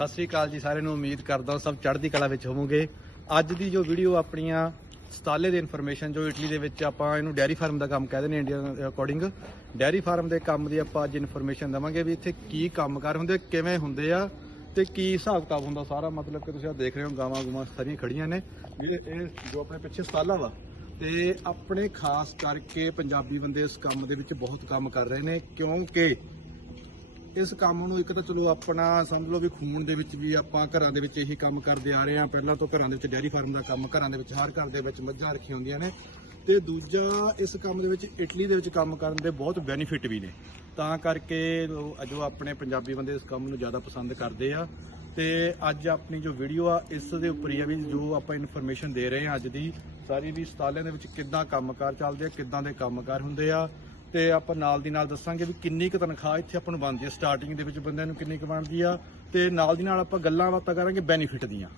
ਸਤਿ ਸ੍ਰੀ ਅਕਾਲ ਜੀ, ਸਾਰਿਆਂ ਨੂੰ ਉਮੀਦ ਕਰਦਾ ਹਾਂ ਸਭ ਚੜ੍ਹਦੀ ਕਲਾ ਵਿੱਚ ਹੋਵੋਗੇ। ਅੱਜ ਦੀ ਜੋ ਵੀਡੀਓ ਆਪਣੀਆਂ ਸਤਾਲੇ ਦੀ ਇਨਫੋਰਮੇਸ਼ਨ ਜੋ ਇਟਲੀ ਦੇ ਵਿੱਚ ਆਪਾਂ ਇਹਨੂੰ ਡੈਰੀ ਫਾਰਮ ਦਾ ਕੰਮ ਕਹਿੰਦੇ ਨੇ ਇੰਡੀਆ ਅਕੋਰਡਿੰਗ ਡੈਰੀ ਫਾਰਮ ਦੇ ਕੰਮ ਦੀ ਆਪਾਂ ਅੱਜ ਇਨਫੋਰਮੇਸ਼ਨ ਦਵਾਂਗੇ ਵੀ ਇੱਥੇ ਕੀ ਕੰਮਕਾਰ ਹੁੰਦੇ, ਕਿਵੇਂ ਹੁੰਦੇ ਆ ਤੇ ਕੀ ਹਿਸਾਬ ਕਿਤਾਬ ਹੁੰਦਾ ਸਾਰਾ। ਮਤਲਬ ਕਿ ਤੁਸੀਂ ਆ ਦੇਖ ਰਹੇ ਹੋ, ਗਾਵਾਂ ਗੂਵਾਂ ਸਾਰੀਆਂ ਖੜੀਆਂ ਨੇ। ਜਿਹੜੇ ਇਹ ਜੋ ਆਪਣੇ ਪਿੱਛੇ ਸਤਾਲਾ ਵਾ, ਤੇ ਆਪਣੇ ਖਾਸ ਕਰਕੇ ਪੰਜਾਬੀ ਬੰਦੇ ਇਸ ਕੰਮ ਦੇ ਵਿੱਚ ਬਹੁਤ ਕੰਮ ਕਰ ਰਹੇ ਨੇ, ਕਿਉਂਕਿ ਇਸ ਕੰਮ ਨੂੰ ਇੱਕ ਤਾਂ ਚਲੋ ਆਪਣਾ ਸਮਝ ਲਓ ਵੀ ਖੂਨ ਦੇ ਵਿੱਚ ਵੀ ਆਪਾਂ ਘਰਾਂ ਦੇ ਵਿੱਚ ਇਹੀ ਕੰਮ ਕਰਦੇ ਆ ਰਹੇ ਹਾਂ। ਪਹਿਲਾਂ ਤੋਂ ਘਰਾਂ ਦੇ ਵਿੱਚ ਡੈਰੀ ਫਾਰਮ ਦਾ ਕੰਮ, ਘਰਾਂ ਦੇ ਵਿੱਚ ਹਰ ਘਰ ਦੇ ਵਿੱਚ ਮੱਝਾਂ ਰੱਖੀਆਂ ਹੁੰਦੀਆਂ ਨੇ। ਤੇ ਦੂਜਾ ਇਸ ਕੰਮ ਦੇ ਵਿੱਚ ਇਟਲੀ ਦੇ ਵਿੱਚ ਕੰਮ ਕਰਨ ਦੇ ਬਹੁਤ ਬੈਨੀਫਿਟ ਵੀ ਨੇ। ਤਾਂ ਕਰਕੇ ਲੋ- ਜੋ ਆਪਣੇ ਪੰਜਾਬੀ ਬੰਦੇ ਇਸ ਕੰਮ ਨੂੰ ਜ਼ਿਆਦਾ ਪਸੰਦ ਕਰਦੇ ਆ। ਤੇ ਅੱਜ ਆਪਣੀ ਜੋ ਵੀਡੀਓ ਆ, ਇਸ ਦੇ ਉੱਪਰ ਹੀ ਆ ਵੀ ਜੋ ਆਪਾਂ ਇਨਫੋਰਮੇਸ਼ਨ ਦੇ ਰਹੇ ਹਾਂ ਅੱਜ ਦੀ, ਸਾਰੀ ਵੀ ਸਤਾਲਿਆਂ ਦੇ ਵਿੱਚ ਕਿੱਦਾਂ ਕੰਮਕਾਰ ਚੱਲਦੇ ਆ, ਕਿੱਦਾਂ ਦੇ ਕੰਮਕਾਰ ਹੁੰਦੇ ਆ। ਤੇ ਆਪਾਂ ਨਾਲ ਦੀ ਨਾਲ ਦੱਸਾਂਗੇ ਵੀ ਕਿੰਨੀ ਕੁ ਤਨਖਾਹ ਇੱਥੇ ਆਪਾਂ ਨੂੰ ਬਣਦੀ ਹੈ ਸਟਾਰਟਿੰਗ ਦੇ ਵਿੱਚ ਬੰਦਿਆਂ ਨੂੰ ਕਿੰਨੀ ਕੁ ਬਣਦੀ ਆ ਤੇ ਨਾਲ ਦੀ ਨਾਲ ਆਪਾਂ ਗੱਲਾਂ ਬਾਤਾਂ ਕਰਾਂਗੇ ਬੈਨੀਫਿਟ ਦੀਆਂ।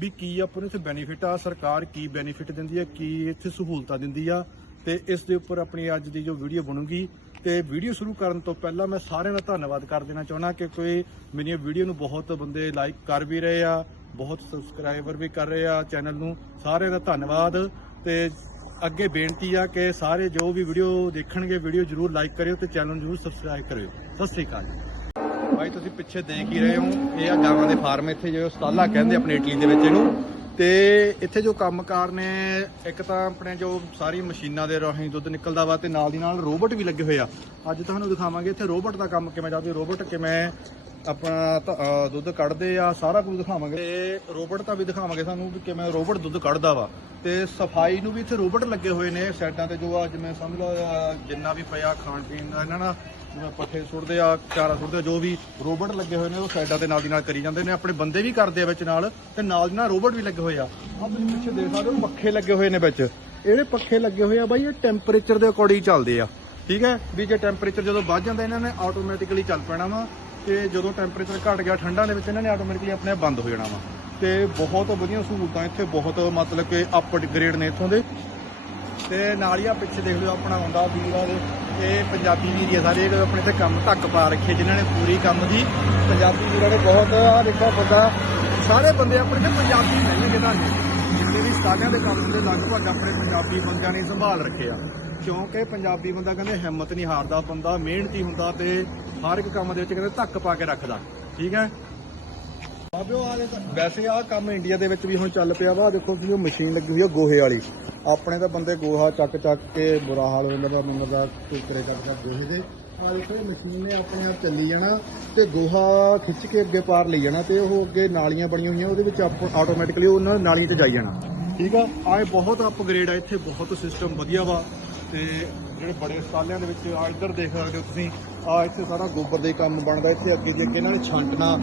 ਵੀ ਕੀ ਆਪਾਂ ਨੂੰ ਇੱਥੇ ਬੈਨੀਫਿਟ ਆ, ਸਰਕਾਰ ਕੀ ਬੈਨੀਫਿਟ ਦਿੰਦੀ ਆ, ਕੀ ਇੱਥੇ ਸਹੂਲਤਾਂ ਦਿੰਦੀ ਆ ਤੇ ਇਸ ਦੇ ਉੱਪਰ ਆਪਣੀ ਅੱਜ ਦੀ ਜੋ ਵੀਡੀਓ ਬਣੂਗੀ ਤੇ ਵੀਡੀਓ ਸ਼ੁਰੂ ਕਰਨ ਤੋਂ ਪਹਿਲਾਂ ਮੈਂ ਸਾਰਿਆਂ ਦਾ ਧੰਨਵਾਦ ਕਰ ਦੇਣਾ ਚਾਹੁੰਦਾ ਕਿ ਕੋਈ ਮੇਰੀ ਵੀਡੀਓ ਨੂੰ ਬਹੁਤ ਬੰਦੇ ਲਾਈਕ ਕਰ ਵੀ ਰਹੇ ਆ, ਬਹੁਤ ਸਬਸਕ੍ਰਾਈਬਰ ਵੀ ਕਰ ਰਹੇ ਆ ਚੈਨਲ ਨੂੰ। ਸਾਰਿਆਂ ਦਾ ਧੰਨਵਾਦ ਤੇ ਅੱਗੇ ਬੇਨਤੀ ਆ ਕਿ ਸਾਰੇ ਜੋ ਵੀ ਵੀਡੀਓ ਦੇਖਣਗੇ, ਵੀਡੀਓ ਜਰੂਰ ਲਾਈਕ ਕਰਿਓ ਤੇ ਚੈਨਲ ਜਰੂਰ ਸਬਸਕ੍ਰਾਈਬ ਕਰਿਓ। ਸਤਿ ਸ੍ਰੀ ਅਕਾਲ ਭਾਈ, ਤੁਸੀਂ ਪਿੱਛੇ ਦੇਖ ਹੀ ਰਹੇ ਹੋ, ਇਹ ਆ ਗਾਵਾਂ ਦੇ ਫਾਰਮ ਇੱਥੇ, ਜੋ ਸਤਾਲਾ ਕਹਿੰਦੇ ਆਪਣੇ ਇਟਲੀ ਦੇ ਵਿੱਚ ਇਹਨੂੰ। ਤੇ ਇੱਥੇ ਜੋ ਕੰਮਕਾਰ ਨੇ, ਇੱਕ ਤਾਂ ਆਪਣੇ ਜੋ ਸਾਰੀ ਮਸ਼ੀਨਾਂ ਦੇ ਰਾਹੀਂ ਦੁੱਧ ਨਿਕਲਦਾ ਵਾ ਤੇ ਨਾਲ ਦੀ ਨਾਲ ਰੋਬੋਟ ਵੀ ਲੱਗੇ ਹੋਏ ਆ। ਅੱਜ ਤੁਹਾਨੂੰ ਦਿਖਾਵਾਂਗੇ ਇੱਥੇ ਰੋਬੋਟ ਦਾ ਕੰਮ ਕਿਵੇਂ ਚੱਲਦਾ ਰੋਬੋਟ ਕਿਵੇਂ ਆਪਣਾ ਧ- ਅਹ ਦੁੱਧ ਕੱਢਦੇ ਆ ਸਾਰਾ ਕੁਝ ਦਿਖਾਵਾਂਗੇ। ਤੇ ਰੋਬੋਟ ਦਾ ਵੀ ਦਿਖਾਵਾਂਗੇ ਸਾਨੂੰ ਵੀ ਕਿਵੇਂ ਰੋਬੋਟ ਦੁੱਧ ਕੱਢਦਾ ਵਾ। ਤੇ ਸਫ਼ਾਈ ਨੂੰ ਵੀ ਇੱਥੇ ਰੋਬੋਟ ਲੱਗੇ ਹੋਏ ਨੇ ਸਾਈਡਾਂ ਤੇ ਜੋ ਆ ਜਿਵੇਂ ਸਮਝ ਲਓ ਅਹ ਜਿੰਨਾ ਵੀ ਪਿਆ ਖਾਣ ਪੀਣ ਦਾ ਇਹਨਾਂ ਨਾਲ ਜਿਵੇਂ ਪੱਠੇ ਸੁੱਟਦੇ ਆ ਚਾਰਾ ਸੁੱਟਦੇ ਆ, ਜੋ ਵੀ ਰੋਬੋਟ ਲੱਗੇ ਹੋਏ ਨੇ ਉਹ ਸਾਈਡਾਂ ਤੇ ਨਾਲ ਦੀ ਨਾਲ ਕਰੀ ਜਾਂਦੇ ਨੇ। ਆਪਣੇ ਬੰਦੇ ਵੀ ਕਰਦੇ ਆ ਵਿੱਚ ਨਾਲ ਤੇ ਨਾਲ ਦੀ ਨਾਲ ਰੋਬੋਟ ਵੀ ਲੱਗੇ ਹੋਏ ਆ। ਆ ਤੁਸੀਂ ਪਿੱਛੇ ਦੇਖ ਸਕਦੇ ਹੋ ਪੱਖੇ ਲੱਗੇ ਹੋਏ ਨੇ ਵਿੱਚ। ਇਹਦੇ ਪੱਖੇ ਲੱਗੇ ਹੋਏ ਆ ਬਾਈ ਇਹ ਟੈਂਪਰੇਚਰ ਦੇ ਅਕੋਰਡਿੰਗ ਚੱਲਦੇ ਆ। ਠੀਕ ਹੈ? ਵੀ ਜੇ ਟੈਂਪਰੇਚਰ ਜਦੋਂ ਵੱਧ ਜਾਂਦਾ ਇਹਨਾਂ ਨੇ ਆਟੋਮੈਟਿਕਲੀ ਚੱਲ ਪੈਣਾ ਵਾ। ਤੇ ਜਦੋਂ ਟੈਂਪਰੇਚਰ ਘਟ ਗਿਆ, ਠੰਡਾਂ ਦੇ ਵਿੱਚ ਇਹਨਾਂ ਨੇ ਆਟੋਮੈਟਿਕਲੀ ਆਪਣੇ ਬੰਦ ਹੋ ਜਾਣਾ ਵਾ। ਤੇ ਬਹੁਤ ਵਧੀਆ ਸਹੂਲਤਾਂ ਇੱਥੇ, ਬਹੁਤ ਮਤਲਬ ਕਿ ਅਪਗ੍ਰੇਡ ਨੇ ਇੱਥੋਂ ਦੇ। ਤੇ ਨਾਲ ਹੀ ਆ ਪਿੱਛੇ ਦੇਖ ਲਿਓ, ਆਪਣਾ ਆਉਂਦਾ ਵੀਰ ਆ ਇਹ। ਪੰਜਾਬੀ ਵੀਰ ਆ ਸਾਰੇ ਆਪਣੇ ਤੇ ਕੰਮ ਧੱਕ ਪਾ ਰੱਖੇ ਜਿਨ੍ਹਾਂ ਨੇ ਪੂਰੀ ਕੰਮ ਦੀ। ਪੰਜਾਬੀ ਵੀਰਾਂ ਨੇ ਬਹੁਤ ਆ ਦੇਖੋ ਬੰਦਾ, ਸਾਰੇ ਬੰਦੇ ਆਪਣੇ ਤੇ ਪੰਜਾਬੀ ਮਿਲਣਗੇ ਤੁਹਾਨੂੰ ਜਿੰਨੇ ਵੀ ਸਾਰਿਆਂ ਦੇ ਕੰਮ ਹੁੰਦੇ ਲਗਭਗ ਆਪਣੇ ਪੰਜਾਬੀ ਬੰਦਿਆਂ ਨੇ ਸੰਭਾਲ ਰੱਖੇ ਆ। ਕਿਉਂਕਿ ਪੰਜਾਬੀ ਬੰਦਾ ਕਹਿੰਦੇ ਹਿੰਮਤ ਨਹੀਂ ਹਾਰਦਾ ਬੰਦਾ, ਮਿਹਨਤੀ ਹੁੰਦਾ ਤੇ ਹਰ ਇੱਕ ਕੰਮ ਦੇ ਵਿੱਚ ਕਹਿੰਦੇ ਧੱਕ ਪਾ ਕੇ ਰੱਖਦਾ, ਠੀਕ ਹੈ? ਬਾਬਿਓ ਆ ਵੈਸੇ ਆ ਕੰਮ ਇੰਡੀਆ ਦੇ ਵਿੱਚ ਵੀ ਹੁਣ ਚੱਲ ਪਿਆ ਵਾ ਦੇਖੋ ਤੁਸੀਂ ਉਹ ਮਸ਼ੀਨ ਲੱਗੀ ਹੋਈ ਆ ਗੋਹੇ ਵਾਲੀ। ਆਪਣੇ ਤਾਂ ਬੰਦੇ ਗੋਹਾ ਚੱਕ ਚੱਕ ਕੇ ਬੁਰਾ ਹਾਲ ਹੋ ਜਾਂਦਾ ਵਾ ਮੈਨੂੰ ਦਾ ਕੋਈ ਕਰੇ ਚੱਕ ਚੱਕ ਗੋਹੇ ਦੇ। ਆ ਦੇਖੋ, ਇਹ ਮਸ਼ੀਨ ਨੇ ਆਪਣੇ ਆਪ ਚੱਲੀ ਜਾਣਾ ਤੇ ਗੋਹਾ ਖਿੱਚ ਕੇ ਅੱਗੇ ਪਾਰ ਲਈ ਜਾਣਾ ਤੇ ਉਹ ਅੱਗੇ ਨਾਲੀਆਂ ਬਣੀਆਂ ਹੋਈਆਂ, ਉਹਦੇ ਵਿੱਚ ਆਟੋਮੈਟਿਕਲੀ ਉਹਨਾਂ ਨਾਲੀਆਂ 'ਚ ਜਾਈ ਜਾਣਾ। ਠੀਕ ਆ? ਆ ਬਹੁਤ ਅਪਗ੍ਰੇਡ ਆ, ਇੱਥੇ ਬਹੁਤ ਸਿਸਟਮ ਵਧੀਆ ਵਾ। ਤੇ ਜਿਹੜੇ ਬੜੇ ਸਾਲਿਆਂ ਦੇ ਵਿੱਚ ਆ ਇੱਧਰ ਦੇਖ ਸਕਦੇ ਹੋ ਤੁਸੀਂ, ਆ ਇੱਥੇ ਸਾਰਾ ਗੋਬਰ ਦੇ ਕੰਮ ਬਣਦਾ, ਇੱਥੇ ਅੱਗੇ ਦੀ ਅੱਗੇ ਇਹਨਾਂ ਨੇ ਛਾਂਟਣਾ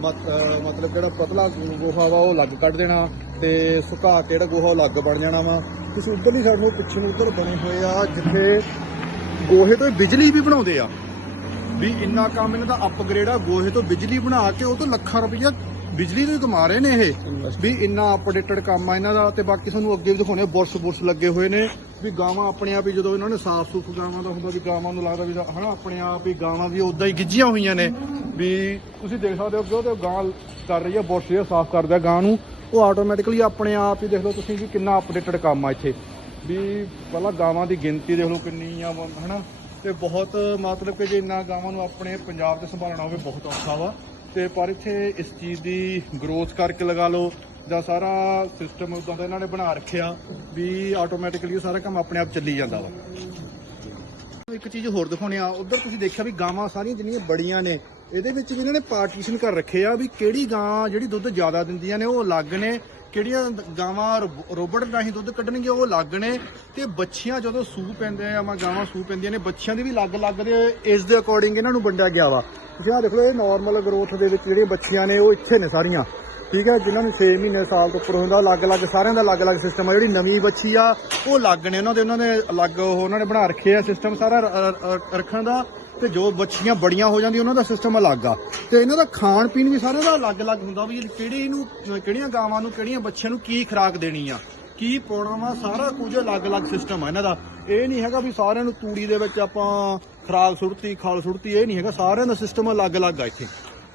ਮਤਲਬ ਜਿਹੜਾ ਪਤਲਾ ਗੋਹਾ ਵਾ ਉਹ ਅਲੱਗ ਕੱਢ ਦੇਣਾ ਤੇ ਸੁਕਾ ਕੇ ਜਿਹੜਾ ਗੋਹਾ ਉਹ ਅਲੱਗ ਬਣ ਜਾਣਾ ਵਾ। ਤੁਸੀਂ ਉੱਧਰਲੀ ਸਾਈਡ ਨੂੰ ਪਿੱਛੇ ਨੂੰ ਉੱਧਰ ਬਣੇ ਹੋਏ ਆ, ਜਿੱਥੇ ਗੋਹੇ ਤੋਂ ਬਿਜਲੀ ਵੀ ਬਣਾਉਂਦੇ ਆ। ਵੀ ਇੰਨਾ ਕੰਮ ਇਹਨਾਂ ਦਾ ਅਪਗ੍ਰੇਡ ਆ, ਗੋਹੇ ਤੋਂ ਬਿਜਲੀ ਬਣਾ ਕੇ ਉਹ ਤੋਂ ਲੱਖਾਂ ਰੁਪਈਆ ਬਿਜਲੀ ਦੇ ਕਮਾ ਰਹੇ ਨੇ ਇਹ। ਵੀ ਇੰਨਾ ਅਪਡੇਟਡ ਕੰਮ ਆ ਇਹਨਾਂ ਦਾ ਤੇ ਬਾਕੀ ਤੁਹਾਨੂੰ ਅੱਗੇ ਵੀ ਦਿਖਾਉਣੇ ਬੁਰਸ਼ ਬੁਰਸ਼ ਲੱਗੇ ਹੋਏ ਨੇ। ਵੀ ਗਾਵਾਂ ਆਪਣੇ ਆਪ ਹੀ ਜਦੋਂ ਇਹਨਾਂ ਨੇ ਸਾਫ਼ ਸੁੱਕ ਗਾਵਾਂ ਦਾ ਹੁੰਦਾ ਵੀ ਗਾਵਾਂ ਨੂੰ ਲੱਗਦਾ ਵੀ ਹਨਾ ਆਪਣੇ ਆਪ ਹੀ ਗਾਵਾਂ ਵੀ ਉਦਾਂ ਹੀ ਗਿੱਜੀਆਂ ਹੋਈਆਂ ਨੇ। ਵੀ ਤੁਸੀਂ ਦੇਖ ਸਕਦੇ ਹੋ ਕਿ ਉਹ ਗਾਂ ਕਰ ਰਹੀ ਹੈ ਬੁਰਸ਼ ਇਹ ਸਾਫ਼ ਕਰਦਾ ਗਾਂ ਨੂੰ। ਉਹ ਆਟੋਮੈਟਿਕਲੀ ਆਪਣੇ ਆਪ ਹੀ ਦੇਖ ਲਓ ਤੁਸੀਂ ਵੀ ਕਿੰਨਾ ਅਪਡੇਟਡ ਕੰਮ ਆ ਇੱਥੇ। ਵੀ ਪਹਿਲਾਂ ਗਾਵਾਂ ਦੀ ਗਿਣਤੀ ਦੇਖ ਲਓ ਕਿੰਨੀ ਆ, ਹਨਾ। ਤੇ ਬਹੁਤ ਮਤਲਬ ਕਿ ਜੇ ਇੰਨਾ ਗਾਵਾਂ ਨੂੰ ਆਪਣੇ ਪੰਜਾਬ ਤੇ ਸੰਭਾਲਣਾ ਹੋਵੇ, ਬਹੁਤ ਔਖਾ ਵਾ। ਤੇ ਪਰ ਇੱਥੇ ਇਸ ਚੀਜ਼ ਦੀ ਗਰੋਥ ਕਰਕੇ ਲਗਾ ਲਓ ਜਾਂ ਸਾਰਾ ਸਿਸਟਮ ਉਦਾਂ ਦਾ ਇਹਨਾਂ ਨੇ ਬਣਾ ਰੱਖਿਆ ਵੀ ਆਟੋਮੈਟਿਕਲੀ ਸਾਰਾ ਕੰਮ ਆਪਣੇ ਆਪ ਚੱਲੀ ਜਾਂਦਾ ਵਾ। ਇੱਕ ਚੀਜ਼ ਹੋਰ ਦਿਖਾਉਣੀ ਆ, ਉਧਰ ਤੁਸੀਂ ਦੇਖਿਆ ਵੀ ਗਾਵਾਂ ਸਾਰੀਆਂ ਜਿੰਨੀਆਂ ਬੜੀਆਂ ਨੇ ਇਹਦੇ ਵਿੱਚ ਵੀ ਇਹਨਾਂ ਨੇ ਪਾਰਟੀਸ਼ਨ ਕਰ ਰੱਖੇ ਆ ਵੀ ਕਿਹੜੀ ਗਾਂ ਜਿਹੜੀ ਦੁੱਧ ਜ਼ਿਆਦਾ ਦਿੰਦੀਆਂ ਨੇ ਉਹ ਅਲੱਗ ਨੇ, ਕਿਹੜੀਆਂ ਗਾਵਾਂ ਰੋਬਟ ਰਾਹੀਂ ਦੁੱਧ ਕੱਢਣਗੇ ਉਹ ਅਲੱਗ ਨੇ ਤੇ ਬੱਚੀਆਂ ਜਦੋਂ ਸੂ ਪੈਂਦੇ ਆ ਮੈਂ ਗਾਵਾਂ ਸੂ ਪੈਂਦੀਆਂ ਨੇ ਬੱਚਿਆਂ ਦੀ ਵੀ ਅਲੱਗ-ਅਲੱਗ ਦੇ ਇਸ ਦੇ ਅਕੋਰਡਿੰਗ ਇਹਨਾਂ ਨੂੰ ਵੰਡਿਆ ਗਿਆ ਵਾ। ਤੁਸੀਂ ਆਹ ਦੇਖ ਲਓ ਇਹ ਨਾਰਮਲ ਗਰੋਥ ਦੇ ਵਿੱਚ ਜਿਹੜੀਆਂ ਬੱਚੀਆਂ ਨੇ ਉਹ ਇੱਥੇ ਨੇ ਸਾਰੀਆਂ। ਠੀਕ ਹੈ, ਜਿਨ੍ਹਾਂ ਨੂੰ 6 ਮਹੀਨੇ ਸਾਲ ਤੋਂ ਉੱਪਰ ਹੁੰਦਾ ਅਲੱਗ-ਅਲੱਗ ਸਾਰਿਆਂ ਦਾ ਅਲੱਗ-ਅਲੱਗ ਸਿਸਟਮ ਆ, ਜਿਹੜੀ ਨਵੀਂ ਬੱਚੀ ਆ, ਉਹ ਅਲੱਗ ਨੇ, ਉਹਨਾਂ ਦੇ, ਉਹਨਾਂ ਨੇ ਅਲੱਗ ਉਹਨਾਂ ਨੇ ਬਣਾ ਰੱਖੇ ਆ ਸਿਸਟਮ ਸਾਰਾ ਰੱਖਣ ਦਾ। ਤੇ ਜੋ ਬੱਚੀਆਂ ਬੜੀਆਂ ਹੋ ਜਾਂਦੀਆਂ, ਉਹਨਾਂ ਦਾ ਸਿਸਟਮ ਅਲੱਗ ਆ। ਤੇ ਇਹਨਾਂ ਦਾ ਖਾਣ ਪੀਣ ਵੀ ਸਾਰਿਆਂ ਦਾ ਅਲੱਗ-ਅਲੱਗ ਹੁੰਦਾ ਵੀ ਕਿਹੜੀ ਨੂੰ ਕਿਹੜੀਆਂ ਗਾਵਾਂ ਨੂੰ, ਕਿਹੜੀਆਂ ਬੱਚਿਆਂ ਨੂੰ ਕੀ ਖੁਰਾਕ ਦੇਣੀ ਆ? ਕੀ ਪਾਉਣਾ ਵਾ ਸਾਰਾ ਕੁਝ ਅਲੱਗ-ਅਲੱਗ ਸਿਸਟਮ ਆ ਇਹਨਾਂ ਦਾ। ਇਹ ਨਹੀਂ ਹੈਗਾ ਵੀ ਸਾਰਿਆਂ ਨੂੰ ਤੂੜੀ ਦੇ ਵਿੱਚ ਆਪਾਂ ਖੁਰਾਕ ਸੁੱਟਤੀ, ਖਾਲ ਸੁੱਟਤੀ, ਇਹ ਨਹੀਂ ਹੈਗਾ। ਸਾਰਿਆਂ ਦਾ ਸਿਸਟਮ ਅਲੱਗ-ਅਲੱਗ ਆ ਇੱਥੇ।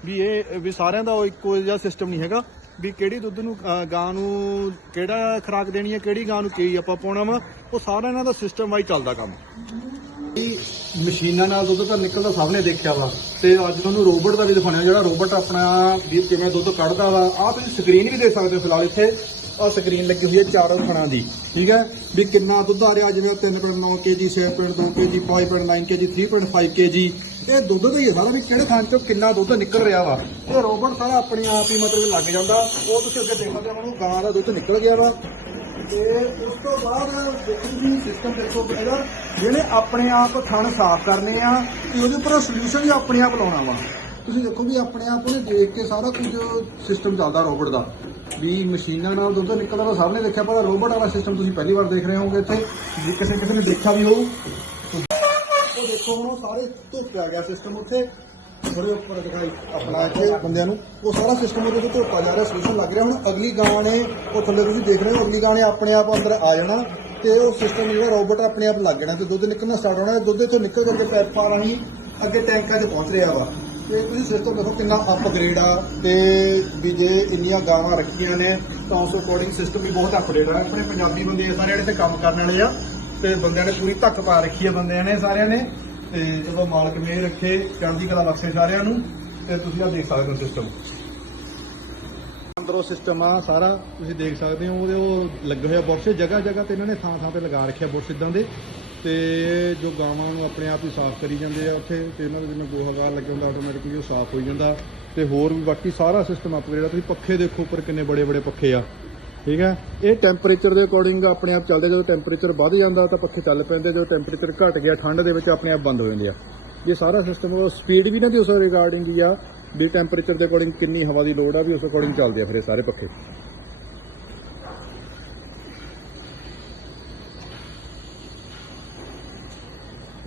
ਵੀ ਇਹ, ਵੀ ਸਾਰਿਆਂ ਦਾ ਇੱਕੋ ਜਿਹਾ ਸਿਸਟਮ ਨਹੀਂ ਹੈਗਾ। ਵੀ ਕਿਹੜੀ ਦੁੱਧ ਨੂੰ ਗਾਂ ਨੂੰ ਕਿਹੜਾ ਖੁਰਾਕ ਦੇਣੀ ਹੈ ਕਿਹੜੀ ਗਾਂ ਨੂੰ ਕੀ ਆਪਾਂ ਪਾਉਣਾ ਵਾ, ਉਹ ਸਾਰਾ ਇਹਨਾਂ ਦਾ ਸਿਸਟਮ ਵਾਈ ਚੱਲਦਾ ਕੰਮ। ਮਸ਼ੀਨਾਂ ਨਾਲ ਦੁੱਧ ਤਾਂ ਨਿਕਲਦਾ, ਸਭ ਨੇ ਦੇਖਿਆ ਵਾ। ਤੇ ਅੱਜ ਤੁਹਾਨੂੰ ਰੋਬੋਟ ਦਾ ਵੀ ਦਿਖਾਉਣਾ, ਜਿਹੜਾ ਰੋਬੋਟ ਆਪਣਾ ਵੀ ਕਿਵੇਂ ਦੁੱਧ ਕੱਢਦਾ ਵਾ ਆਹ ਤੁਸੀਂ ਸਕਰੀਨ ਵੀ ਦੇਖ ਸਕਦੇ ਹੋ ਫਿਲਹਾਲ ਇੱਥੇ। ਆਹ ਸਕਰੀਨ ਲੱਗੀ ਹੋਈ ਹੈ ਚਾਰੋਂ ਥਣਾਂ ਦੀ, ਠੀਕ ਹੈ? ਵੀ ਕਿੰਨਾ ਦੁੱਧ ਆ ਰਿਹਾ, ਜਿਵੇਂ 3.9 ਕੇਜੀ 6.2 ਕੇਜੀ 5.9 ਕੇਜੀ 3.5 ਕੇਜੀ ਇਹ ਦੁੱਧ ਦਾ ਹੀ ਹੈ ਸਾਰਾ, ਵੀ ਕਿਹੜੇ ਥਾਂ ਚੋਂ ਕਿੰਨਾ ਦੁੱਧ ਨਿਕਲ ਰਿਹਾ ਵਾ। ਇਹ ਰੋਬੋਟ ਸਾਰਾ ਆਪਣੇ ਆਪ ਹੀ ਮਤਲਬ ਲੱਗ ਜਾਂਦਾ। ਉਹ ਤੁਸੀਂ ਅੱਗੇ ਦੇਖ ਸਕਦੇ ਹੋ ਹੁਣ ਗਾਂ ਦਾ ਦੁੱਧ ਨਿਕਲ ਗਿਆ ਵਾ। ਤੇ ਉਸ ਤੋਂ ਬਾਅਦ ਦੇਖੋ ਸਿਸਟਮ ਦੇਖੋ ਇਹਦਾ ਜਿਹਨੇ ਆਪਣੇ ਆਪ ਥਣ ਸਾਫ਼ ਕਰਨੇ ਆ, ਤੇ ਉਹਦੇ ਉੱਪਰ ਸੋਲੂਸ਼ਨ ਵੀ ਆਪਣੇ ਆਪ ਲਾਉਣਾ ਵਾ। ਤੁਸੀਂ ਦੇਖੋ ਵੀ ਆਪਣੇ ਆਪ ਉਹਨੇ ਦੇਖ ਕੇ ਸਾਰਾ ਕੁਝ ਸਿਸਟਮ ਚੱਲਦਾ ਰੋਬੋਟ ਦਾ। ਵੀ ਮਸ਼ੀਨਾਂ ਨਾਲ ਦੁੱਧ ਨਿਕਲਦਾ ਤਾਂ ਸਭ ਨੇ ਦੇਖਿਆ, ਪਰ ਰੋਬੋਟ ਵਾਲਾ ਸਿਸਟਮ ਤੁਸੀਂ ਪਹਿਲੀ ਵਾਰ ਦੇਖ ਰਹੇ ਹੋਗੇ ਇੱਥੇ। ਜੇ ਕਿਸੇ ਕਿਸੇ ਨੇ ਦੇਖਿਆ ਵੀ ਹੋਊ। ਉਹ ਦੇਖੋ, ਹੁਣ ਸਾਰੇ ਧੁੱਪ ਆ ਗਿਆ ਸਿਸਟਮ ਉੱਥੇ। ਥੋੜੇ ਉੱਪਰ ਦਿਖਾਈ ਆਪਣਾ ਇੱਥੇ ਬੰਦਿਆਂ ਨੂੰ। ਉਹ ਸਾਰਾ ਸਿਸਟਮ ਉਹਦੇ ਤੇ ਧੋਤਾ ਜਾ ਰਿਹਾ ਸੋਲੂਸ਼ਨ ਲੱਗ ਰਿਹਾ। ਹੁਣ ਅਗਲੀ ਗਾਂ ਉਹ ਥੱਲੇ ਤੁਸੀਂ ਦੇਖ ਰਹੇ ਹੋ, ਅਗਲੀ ਗਾਂ ਆਪਣੇ ਆਪ ਅੰਦਰ ਆ ਜਾਣਾ ਤੇ ਉਹ ਸਿਸਟਮ ਜਿਹੜਾ ਰੋਬੋਟ ਆਪਣੇ ਆਪ ਲੱਗ ਜਾਣਾ ਤੇ ਦੁੱਧ ਨਿਕਲਣਾ ਸਟਾਰਟ ਹੋਣਾ। ਦੁੱਧ ਇੱਥੋਂ ਨਿਕਲ ਕਰਕੇ ਪੈਪਾਂ ਰਾਹੀਂ ਅੱਗੇ ਟੈਂਕਾਂ 'ਚ ਪਹੁੰਚ ਰਿਹਾ ਵਾ। ਤੇ ਤੁਸੀਂ ਸਿਸਟਮ ਦੇਖੋ ਕਿੰਨਾ ਅਪਗ੍ਰੇਡ ਆ ਤੇ ਵੀ ਜੇ ਇੰਨੀਆਂ ਗਾਵਾਂ ਰੱਖੀਆਂ ਨੇ, ਤਾਂ ਉਸ ਅਕੋਰਡਿੰਗ ਸਿਸਟਮ ਵੀ ਬਹੁਤ ਅਪਡੇਟ ਆ। ਆਪਣੇ ਪੰਜਾਬੀ ਬੰਦੇ ਸਾਰੇ ਜਿਹੜੇ ਤੇ ਕੰਮ ਕਰਨ ਵਾਲੇ ਆ, ਤੇ ਬੰਦਿਆਂ ਨੇ ਪੂਰੀ ਧੱਕ ਪਾ ਰੱਖੀ ਆ ਬੰਦਿਆਂ ਨੇ, ਸਾਰਿਆਂ ਨੇ। ਤੇ ਜਦੋਂ ਮਾਲਕ ਮੇਰ ਰੱਖੇ, ਚੜ੍ਹਦੀ ਕਲਾ ਬਖਸ਼ੇ ਸਾਰਿਆਂ ਨੂੰ, ਤੇ ਤੁਸੀਂ ਆ ਦੇਖ ਸਕਦੇ ਹੋ ਸਿਸਟਮ ਅੰਦਰੋਂ ਸਿਸਟਮ ਆ, ਸਾਰਾ ਤੁਸੀਂ ਦੇਖ ਸਕਦੇ ਹੋ, ਉਹਦੇ ਉਹ ਲੱਗੇ ਹੋਇਆ ਬੁਰਸ਼, ਜਗ੍ਹਾ ਜਗ੍ਹਾ ਤੇ ਇਹਨਾਂ ਨੇ ਥਾਂ ਥਾਂ ਤੇ ਲਗਾ ਰੱਖਿਆ ਬੁਰਸ਼ ਇਦਾਂ ਦੇ। ਤੇ ਜੋ ਗਾਵਾਂ ਨੂੰ ਆਪਣੇ ਆਪ ਹੀ ਸਾਫ਼ ਕਰੀ ਜਾਂਦੇ ਆ ਉੱਥੇ, ਤੇ ਇਹਨਾਂ ਦੇ ਜਿਵੇਂ ਗੋਹਾਗਾਰ ਲੱਗਿਆ ਹੁੰਦਾ ਆਟੋਮੈਟਿਕਲੀ ਉਹ ਸਾਫ਼ ਹੋਈ ਜਾਂਦਾ। ਤੇ ਹੋਰ ਵੀ ਬਾਕੀ ਸਾਰਾ ਸਿਸਟਮ ਅਪਗ੍ਰੇਡ ਆ। ਤੁਸੀਂ ਪੱਖੇ ਦੇਖੋ ਉੱਪਰ ਕਿੰਨੇ ਬੜੇ ਬੜੇ ਪੱਖੇ ਆ। ਠੀਕ ਹੈ? ਇਹ ਟੈਂਪਰੇਚਰ ਦੇ ਅਕੋਰਡਿੰਗ ਆਪਣੇ ਆਪ ਚੱਲਦੇ ਜਦੋਂ ਟੈਂਪਰੇਚਰ ਵੱਧ ਜਾਂਦਾ ਤਾਂ ਪੱਖੇ ਚੱਲ ਪੈਂਦੇ, ਜਦੋਂ ਟੈਂਪਰੇਚਰ ਘਟ ਗਿਆ, ਠੰਡ ਦੇ ਵਿੱਚ ਆਪਣੇ ਆਪ ਬੰਦ ਹੋ ਜਾਂਦੇ ਆ। ਇਹ ਸਾਰਾ ਸਿਸਟਮ ਉਹ ਸਪੀਡ ਵੀ ਨਾ ਦੀ ਉਸ ਰਿਗਾਰਡਿੰਗ ਹੀ ਆ, ਵੀ ਟੈਂਪਰੇਚਰ ਦੇ ਅਕੋਰਡਿੰਗ ਕਿੰਨੀ ਹਵਾ ਦੀ ਲੋੜ ਆ, ਵੀ ਉਸ ਅਕੋਰਡਿੰਗ ਚੱਲਦੇ ਆ ਫਿਰ ਇਹ ਸਾਰੇ ਪੱਖੇ।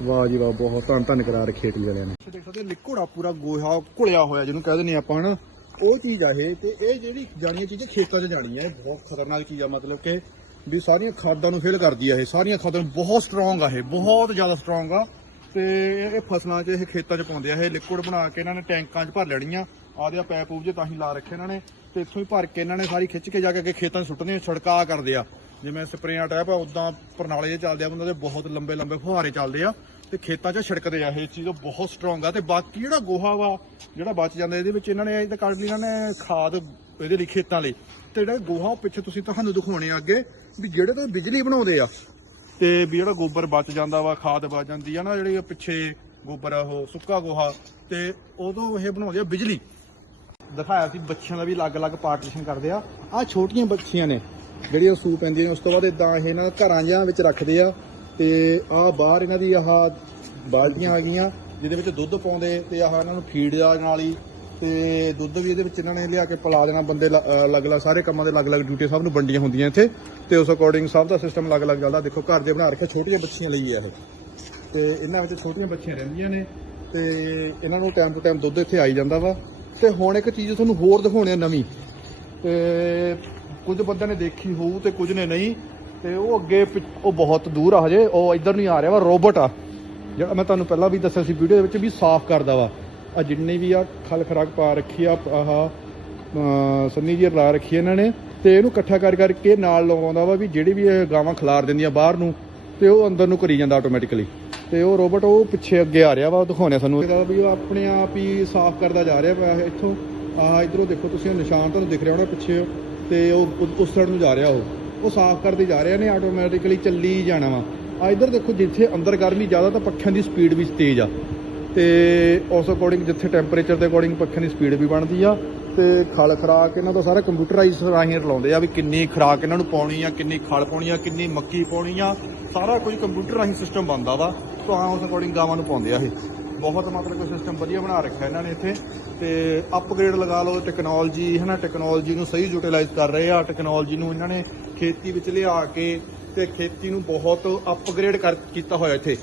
ਵਾਹ ਜੀ ਵਾਹ, ਬਹੁਤ ਧੰਨ ਧੰਨ ਕਰਾ ਰੱਖੇ ਟੀ ਵਾਲਿਆਂ ਨੇ। ਦੇਖ ਸਕਦੇ ਲਿਕੁੜਾ ਪੂਰਾ ਗੋਹਾ ਘੁਲਿਆ ਹੋਇਆ, ਜਿਹਨੂੰ ਕਹਿੰਦੇ ਨੇ ਆਪਾਂ, ਹਨਾ? ਉਹ ਚੀਜ਼ ਆ ਇਹ ਤੇ ਇਹ ਜਿਹੜੀ ਜਾਣੀਆਂ ਚੀਜ਼ਾਂ ਖੇਤਾਂ 'ਚ ਜਾਣੀਆਂ, ਇਹ ਬਹੁਤ ਖਤਰਨਾਕ ਚੀਜ਼ ਆ, ਮਤਲਬ ਕਿ ਵੀ ਸਾਰੀਆਂ ਖਾਦਾਂ ਨੂੰ ਫੇਲ ਕਰਦੀ ਆ ਇਹ, ਸਾਰੀਆਂ ਖਾਦਾਂ ਨੂੰ ਬਹੁਤ ਸਟਰੋਂਗ ਆ ਇਹ, ਬਹੁਤ ਜ਼ਿਆਦਾ ਸਟਰੋਂਗ ਆ ਤੇ ਇਹ ਫਸਲਾਂ 'ਚ, ਇਹ ਖੇਤਾਂ 'ਚ ਪਾਉਂਦੇ ਆ, ਇਹ ਲਿਕੁਇਡ ਬਣਾ ਕੇ ਇਹਨਾਂ ਨੇ ਟੈਂਕਾਂ 'ਚ ਭਰ ਲੈਣੀਆਂ ਆਦੇ ਆ ਪੈਪ ਪੂਪ ਤਾਂ ਹੀ ਲਾ ਰੱਖੇ ਇਹਨਾਂ ਨੇ ਤੇ ਇੱਥੋਂ ਹੀ ਭਰ ਕੇ ਇਹਨਾਂ ਨੇ ਸਾਰੀ ਖਿੱਚ ਕੇ ਜਾ ਕੇ ਅੱਗੇ ਖੇਤਾਂ 'ਚ ਸੁੱਟਦੇ ਆ ਛੜਕਾ ਕਰਦੇ ਆ, ਜਿਵੇਂ ਸਪਰੇਆਂ ਟਾਈਪ ਆ ਉਦਾਂ ਪ੍ਰਣਾਲੇ ਜੇ ਚੱਲਦੇ ਆ, ਉਹਨਾਂ ਦੇ ਬਹੁਤ ਲੰਬੇ ਲੰਬੇ ਫੁਹਾਰੇ ਚੱਲਦੇ ਆ ਤੇ ਖੇਤਾਂ 'ਚ ਛਿੜਕਦੇ ਆ ਇਹ ਚੀਜ਼ ਬਹੁਤ ਸਟਰੋਂਗ ਆ। ਤੇ ਬਾਕੀ ਜਿਹੜਾ ਗੋਹਾ ਵਾ, ਜਿਹੜਾ ਬਚ ਜਾਂਦਾ, ਇਹਦੇ ਵਿੱਚ ਇਹਨਾਂ ਨੇ, ਇਹ ਕੱਢ ਲਈ ਇਹਨਾਂ ਨੇ ਖਾਦ ਇਹਦੇ ਲਈ ਖੇਤਾਂ ਲਈ। ਤੇ ਜਿਹੜਾ ਗੋਹਾ ਪਿੱਛੇ ਤੁਸੀਂ ਤੁਹਾਨੂੰ ਦਿਖਾਉਣੇ ਆ ਅੱਗੇ, ਵੀ ਜਿਹੜੇ ਤੋਂ ਬਿਜਲੀ ਬਣਾਉਂਦੇ ਆ, ਤੇ ਵੀ ਜਿਹੜਾ ਗੋਬਰ ਬਚ ਜਾਂਦਾ ਵਾ, ਖਾਦ ਬਚ ਜਾਂਦੀ ਆ ਨਾ, ਜਿਹੜੀ ਪਿੱਛੇ ਗੋਬਰ ਆ, ਉਹ ਸੁੱਕਾ ਗੋਹਾ, ਤੇ ਉਦੋਂ ਇਹ ਬਣਾਉਂਦੇ ਆ ਬਿਜਲੀ। ਦਿਖਾਇਆ ਸੀ, ਬੱਚਿਆਂ ਦਾ ਵੀ ਅਲੱਗ-ਅਲੱਗ ਪਾਰਟੀਸ਼ਨ ਕਰਦੇ ਆ। ਆ ਛੋਟੀਆਂ ਬੱਚੀਆਂ ਨੇ, ਜਿਹੜੀਆਂ ਸੂ ਪੈਂਦੀਆਂ ਨੇ, ਉਸ ਤੋਂ ਬਾਅਦ ਇਦਾਂ ਇਹ ਨਾ ਘਰਾਂ ਜਾਂ ਵਿੱਚ ਰੱਖਦੇ ਆ ਤੇ ਆ ਬਾਹਰ ਇਹਨਾਂ ਦੀ ਆਹ ਬਾਲਟੀਆਂ ਆ ਗਈਆਂ, ਜਿਹਦੇ ਵਿੱਚ ਦੁੱਧ ਪਾਉਂਦੇ ਤੇ ਆਹ ਇਹਨਾਂ ਨੂੰ ਫੀਡ ਦਾ ਨਾਲ ਹੀ, ਤੇ ਦੁੱਧ ਵੀ ਇਹਦੇ ਵਿੱਚ ਇਹਨਾਂ ਨੇ ਲਿਆ ਕੇ ਪਿਲਾ ਦੇਣਾ ਬੰਦੇ ਅਲੱਗ-ਅਲੱਗ, ਸਾਰੇ ਕੰਮਾਂ ਦੇ ਅਲੱਗ-ਅਲੱਗ ਡਿਊਟੀ ਸਭ ਨੂੰ ਵੰਡੀਆਂ ਹੁੰਦੀਆਂ ਇੱਥੇ, ਤੇ ਉਸ ਅਕੋਰਡਿੰਗ ਸਭ ਦਾ ਸਿਸਟਮ ਅਲੱਗ-ਅਲੱਗ ਚੱਲਦਾ। ਦੇਖੋ ਘਰ ਦੇ ਬਣਾ ਰੱਖੇ ਛੋਟੀਆਂ ਬੱਚੀਆਂ ਲਈ ਆ ਇਹ। ਤੇ ਇਹਨਾਂ ਵਿੱਚ ਛੋਟੀਆਂ ਬੱਚੀਆਂ ਰਹਿੰਦੀਆਂ ਨੇ, ਤੇ ਇਹਨਾਂ ਨੂੰ ਟਾਈਮ ਟੂ ਟਾਈਮ ਦੁੱਧ ਇੱਥੇ ਆਈ ਜਾਂਦਾ ਵਾ। ਤੇ ਹੁਣ ਇੱਕ ਚੀਜ਼ ਤੁਹਾਨੂੰ ਹੋਰ ਦਿਖਾਉਣੀ ਆ ਨਵੀਂ। ਤੇ ਕੁਝ ਬੰਦਿਆਂ ਨੇ ਦੇਖੀ ਹੋਊ ਤੇ ਕੁਝ ਨੇ ਨਹੀਂ। ਤੇ ਉਹ ਅੱਗੇ ਪਿ- ਉਹ ਬਹੁਤ ਦੂਰ ਆ ਹਜੇ, ਉਹ ਇੱਧਰ ਨਹੀਂ ਆ ਰਿਹਾ ਵਾ, ਰੋਬੋਟ ਆ। ਜਿਹੜਾ ਮੈਂ ਤੁਹਾਨੂੰ ਪਹਿਲਾਂ ਵੀ ਦੱਸਿਆ ਸੀ ਵੀਡੀਓ ਦੇ ਵਿੱਚ ਵੀ ਸਾਫ਼ ਕਰਦਾ ਵਾ। ਆ ਜਿੰਨੇ ਵੀ ਆ ਖਲ ਖਰਾਕ ਪਾ ਰੱਖੀ ਆ, ਆਹ ਸੰਨੀ ਜੀ ਲਾ ਰੱਖੀ ਇਹਨਾਂ ਨੇ, ਤੇ ਇਹਨੂੰ ਇਕੱਠਾ ਕਰ ਕਰਕੇ ਨਾਲ ਲਗਾਉਂਦਾ ਵਾ ਵੀ ਜਿਹੜੀ ਵੀ ਇਹ ਗਾਵਾਂ ਖਿਲਾਰ ਦਿੰਦੀਆਂ ਬਾਹਰ ਨੂੰ, ਤੇ ਉਹ ਅੰਦਰ ਨੂੰ ਕਰੀ ਜਾਂਦਾ ਆਟੋਮੈਟਿਕਲੀ ਤੇ ਉਹ ਰੋਬੋਟ ਉਹ ਪਿੱਛੇ ਅੱਗੇ ਆ ਰਿਹਾ ਵਾ, ਉਹ ਦਿਖਾਉਣੇ ਸਾਨੂੰ। ਇਹਦਾ ਵੀ ਉਹ ਆਪਣੇ ਆਪ ਹੀ ਸਾਫ਼ ਕਰਦਾ ਜਾ ਰਿਹਾ ਵਾ ਇੱਥੋਂ। ਆ ਇਧਰੋਂ ਦੇਖੋ ਤੁਸੀਂ ਉਹ ਨਿਸ਼ਾਨ ਤੁਹਾਨੂੰ ਦਿਖ ਰਿਹਾ ਹੋਣਾ ਪਿੱਛੇ। ਤੇ ਉਹ ਉਸ ਸਾਈਡ ਨੂੰ ਜਾ ਰਿਹਾ ਉਹ। ਉਹ ਸਾਫ਼ ਕਰਦੇ ਜਾ ਰਹੇ ਨੇ ਆਟੋਮੈਟਿਕਲੀ ਚੱਲੀ ਜਾਣਾ ਵਾ। ਆ ਇਧਰ ਦੇਖੋ, ਜਿੱਥੇ ਅੰਦਰ ਗਰਮੀ ਜ਼ਿਆਦਾ, ਤਾਂ ਪੱਖਿਆਂ ਦੀ ਸਪੀਡ ਵੀ ਤੇਜ਼ ਆ। ਤੇ ਉਸ ਅਕੋਰਡਿੰਗ ਜਿੱਥੇ ਟੈਂਪਰੇਚਰ ਦੇ ਅਕੋਰਡਿੰਗ ਪੱਖਿਆਂ ਦੀ ਸਪੀਡ ਵੀ ਬਣਦੀ ਆ। ਤੇ ਖਲ ਖਰਾਕ ਇਹਨਾਂ ਦਾ ਸਾਰਾ ਕੰਪਿਊਟਰਾਈਜ਼ ਰਾਹੀਂ ਰਲਾਉਂਦੇ ਆ ਵੀ ਕਿੰਨੀ ਖਰਾਕ ਇਹਨਾਂ ਨੂੰ ਪਾਉਣੀ ਆ, ਕਿੰਨੀ ਖਲ ਪਾਉਣੀ ਆ, ਕਿੰਨੀ ਮੱਕੀ ਪਾਉਣੀ ਆ। ਸਾਰਾ ਕੁਝ ਕੰਪਿਊਟਰ ਰਾਹੀਂ ਸਿਸਟਮ ਬਣਦਾ ਵਾ। ਤਾਂ ਉਸ ਅਕੋਰਡਿੰਗ ਗਾਵਾਂ ਨੂੰ ਪਾਉਂਦੇ ਆ ਇਹ। ਬਹੁਤ ਮਤਲਬ ਕਿ ਸਿਸਟਮ ਵਧੀਆ ਬਣਾ ਰੱਖਿਆ ਇਹਨਾਂ ਨੇ ਇੱਥੇ। ਤੇ ਅਪਗ੍ਰੇਡ ਲਗਾ ਲਓ ਟੈਕਨੋਲੋਜੀ ਹੈ ਨਾ ਟੈਕਨੋਲੋਜੀ ਨੂੰ ਸਹੀ ਯੂਟਿਲਾਈਜ਼ ਕਰ ਰਹੇ ਆ। ਟੈਕਨੋਲੋਜੀ ਨੂੰ ਇਹਨਾਂ ਨੇ ਖੇਤੀ ਵਿੱਚ ਲਿਆ ਕੇ ਤੇ ਖੇਤੀ ਨੂੰ ਬਹੁਤ ਅਪਗ੍ਰੇਡ ਕਰ ਕੀਤਾ ਹੋਇਆ ਇੱਥੇ।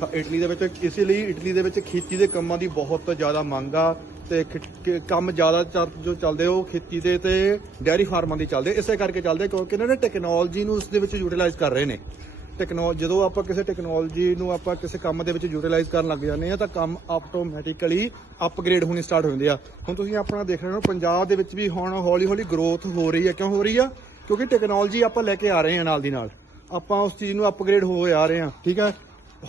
ਖ- ਇਟਲੀ ਦੇ ਵਿੱਚ ਇਸੇ ਲਈ ਇਟਲੀ ਦੇ ਵਿੱਚ ਖੇਤੀ ਦੇ ਕੰਮਾਂ ਦੀ ਬਹੁਤ ਜ਼ਿਆਦਾ ਮੰਗ ਆ ਤੇ ਖ- ਕ- ਕੰਮ ਜ਼ਿਆਦਾ ਜੋ ਚੱਲਦੇ ਉਹ ਖੇਤੀ ਦੇ ਤੇ ਡੈਰੀ ਫਾਰਮਾਂ ਦੀ ਚੱਲਦੇ। ਇਸੇ ਕਰਕੇ ਚੱਲਦੇ ਕਿਉਂਕਿ ਇਹਨਾਂ ਨੇ ਟੈਕਨੋਲੋਜੀ ਨੂੰ ਉਸ ਦੇ ਵਿੱਚ ਯੂਟਿਲਾਈਜ਼ ਕਰ ਰਹੇ ਨੇ। ਟੈਕਨੋਲੋਜੀ ਜਦੋਂ ਆਪਾਂ ਕਿਸੇ ਟੈਕਨੋਲੋਜੀ ਨੂੰ ਆਪਾਂ ਕਿਸੇ ਕੰਮ ਦੇ ਵਿੱਚ ਯੂਟਿਲਾਈਜ਼ ਕਰਨ ਲੱਗ ਜਾਂਦੇ ਆ ਤਾਂ ਕੰਮ ਆਟੋਮੈਟਿਕਲੀ ਅਪਗ੍ਰੇਡ ਹੋਣੀ ਸਟਾਰਟ ਹੁੰਦੇ ਆ। ਹੁਣ ਤੁਸੀਂ ਆਪਣਾ ਦੇਖ ਰਹੇ ਹੋ ਪੰਜਾਬ ਦੇ ਵਿੱਚ ਵੀ ਹੁਣ ਹੌਲੀ ਹੌਲੀ ਗਰੋਥ ਹੋ ਰਹੀ ਹੈ। ਕਿਉਂ ਹੋ ਰਹੀ ਆ? ਕਿਉਂਕਿ ਟੈਕਨੋਲੋਜੀ ਆਪਾਂ ਲੈ ਕੇ ਆ ਰਹੇ ਹਾਂ ਨਾਲ ਦੀ ਨਾਲ। ਆਪਾਂ ਉਸ ਚੀਜ਼ ਨੂੰ ਅਪਗ੍ਰੇਡ ਹੋ ਆ ਰਹੇ ਹਾਂ, ਠੀਕ ਹੈ?